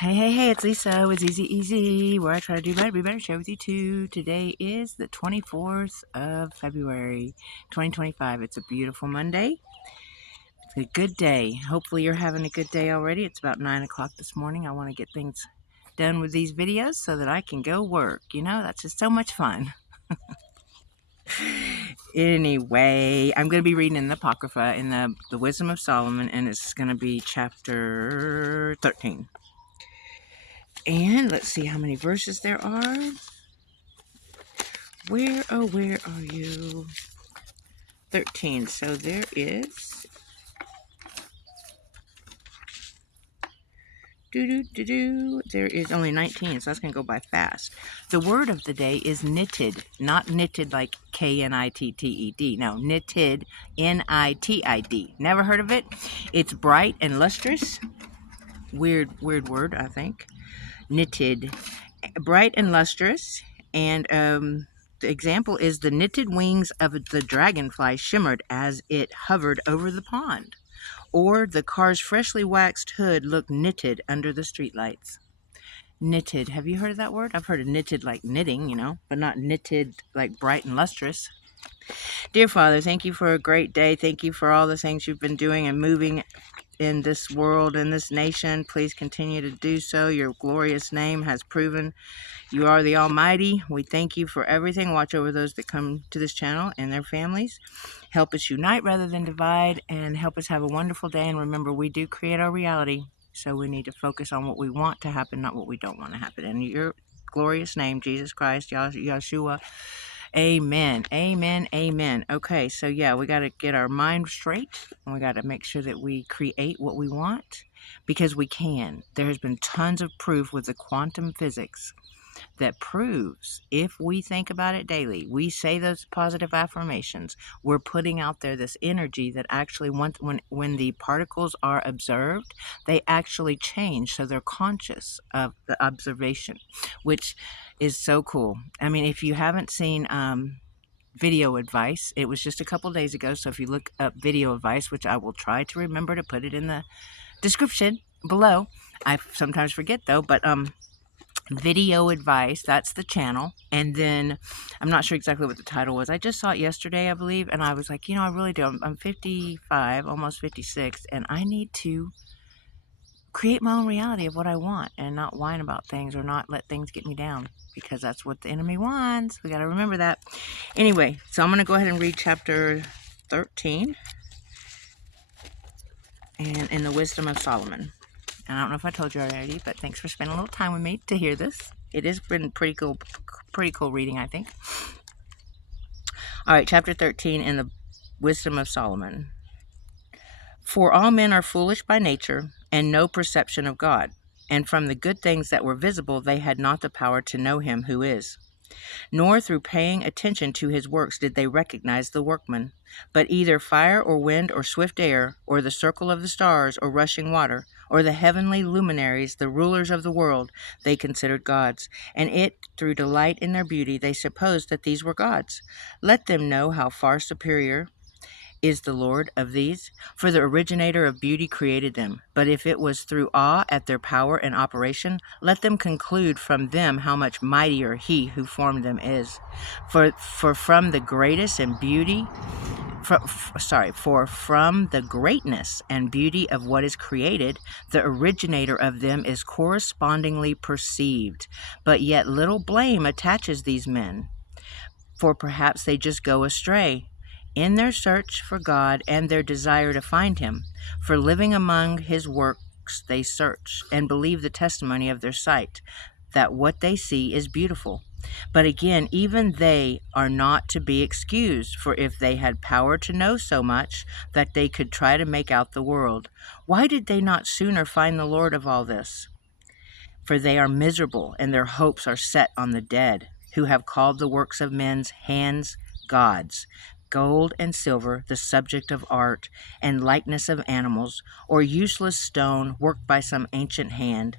Hey, it's Lisa with Easy, where I try to do better, be better, share with you too. Today is the 24th of February, 2025. It's a beautiful Monday. It's a good day. Hopefully you're having a good day already. It's about 9 o'clock this morning. I want to get things done with these videos so that I can go work. You know, that's just so much fun. Anyway, I'm going to be reading in the Apocrypha in the Wisdom of Solomon, and it's going to be chapter 13. And let's see how many verses there are. Where are you? 13. So there is... There is only 19, so that's going to go by fast. The word of the day is knitted. Not knitted like K-N-I-T-T-E-D. No, knitted, N-I-T-I-D. Never heard of it? It's bright and lustrous. Weird word, I think. Knitted. Bright and lustrous. And the example is the knitted wings of the dragonfly shimmered as it hovered over the pond. Or the car's freshly waxed hood looked knitted under the streetlights. Knitted. Have you heard of that word? I've heard of knitted like knitting, you know, but not knitted like bright and lustrous. Dear Father, thank you for a great day. Thank you for all the things you've been doing and moving in this world, in this nation. Please continue to do so. Your glorious name has proven you are the Almighty. We thank you for everything. Watch over those that come to this channel and their families. Help us unite rather than divide, and help us have a wonderful day. And remember, we do create our reality, so we need to focus on what we want to happen, not what we don't want to happen. In your glorious name, Jesus Christ, Yeshua, amen, amen, amen. Okay, so yeah, we got to get our mind straight, and we got to make sure that we create what we want, because we can. There has been tons of proof with the quantum physics that proves, if we think about it daily, we say those positive affirmations, we're putting out there this energy that actually, when the particles are observed, they actually change, so they're conscious of the observation, which is so cool. I mean, if you haven't seen video advice, it was just a couple days ago, so if you look up video advice, which I will try to remember to put it in the description below, I sometimes forget though, but video advice, that's the channel. And then I'm not sure exactly what the title was. I just saw it yesterday, I believe, and I was like, you know, I really do. I'm 55, almost 56, and I need to create my own reality of what I want and not whine about things or not let things get me down, because that's what the enemy wants. We got to remember that. Anyway, so I'm going to go ahead and read chapter 13 and in the Wisdom of Solomon. And I don't know if I told you already, but thanks for spending a little time with me to hear this. It has been pretty cool reading, I think. All right, chapter 13 in the Wisdom of Solomon. For all men are foolish by nature, and no perception of God. And from the good things that were visible, they had not the power to know him who is. Nor through paying attention to his works did they recognize the workman. But either fire or wind or swift air, or the circle of the stars or rushing water, or the heavenly luminaries, the rulers of the world, they considered gods. And it, through delight in their beauty, they supposed that these were gods. Let them know how far superior is the Lord of these, for the originator of beauty created them. But if it was through awe at their power and operation, let them conclude from them how much mightier he who formed them is. For from the greatest and beauty, for from the greatness and beauty of what is created, the originator of them is correspondingly perceived. But yet little blame attaches these men, for perhaps they just go astray in their search for God and their desire to find him. For living among his works they search, and believe the testimony of their sight, that what they see is beautiful. But again, even they are not to be excused, for if they had power to know so much that they could try to make out the world, why did they not sooner find the Lord of all this? For they are miserable, and their hopes are set on the dead, who have called the works of men's hands gods. Gold and silver, the subject of art, and likeness of animals, or useless stone worked by some ancient hand.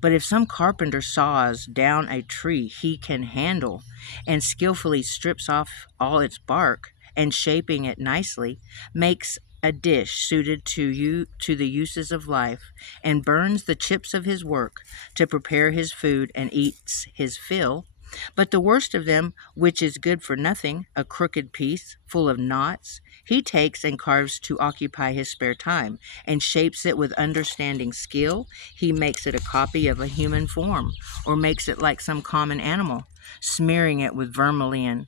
But if some carpenter saws down a tree he can handle, and skillfully strips off all its bark, and shaping it nicely, makes a dish suited to the uses of life, and burns the chips of his work to prepare his food and eats his fill. But the worst of them, which is good for nothing, a crooked piece full of knots, he takes and carves to occupy his spare time, and shapes it with understanding skill. He makes it a copy of a human form, or makes it like some common animal, smearing it with vermilion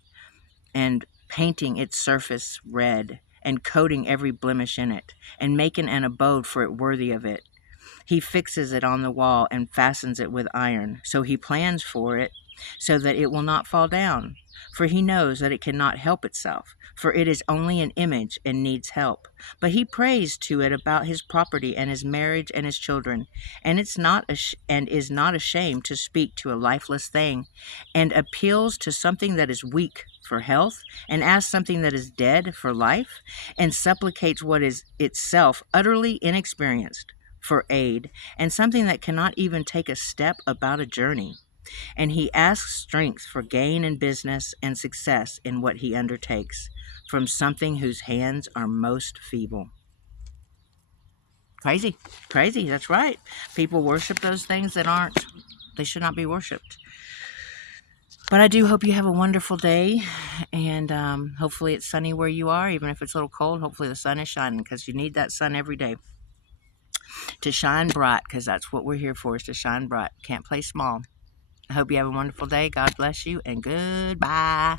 and painting its surface red, and coating every blemish in it, and making an abode for it worthy of it. He fixes it on the wall and fastens it with iron. So he plans for it so that it will not fall down. For he knows that it cannot help itself, for it is only an image and needs help. But he prays to it about his property and his marriage and his children, and is not ashamed to speak to a lifeless thing, and appeals to something that is weak for health, and asks something that is dead for life, and supplicates what is itself utterly inexperienced for aid, and something that cannot even take a step about a journey. And he asks strength for gain in business and success in what he undertakes from something whose hands are most feeble. Crazy, crazy, that's right. People worship those things that aren't, they should not be worshiped. But I do hope you have a wonderful day, and hopefully it's sunny where you are, even if it's a little cold. Hopefully the sun is shining, because you need that sun every day to shine bright, because that's what we're here for, is to shine bright. Can't play small. I hope you have a wonderful day. God bless you, and goodbye.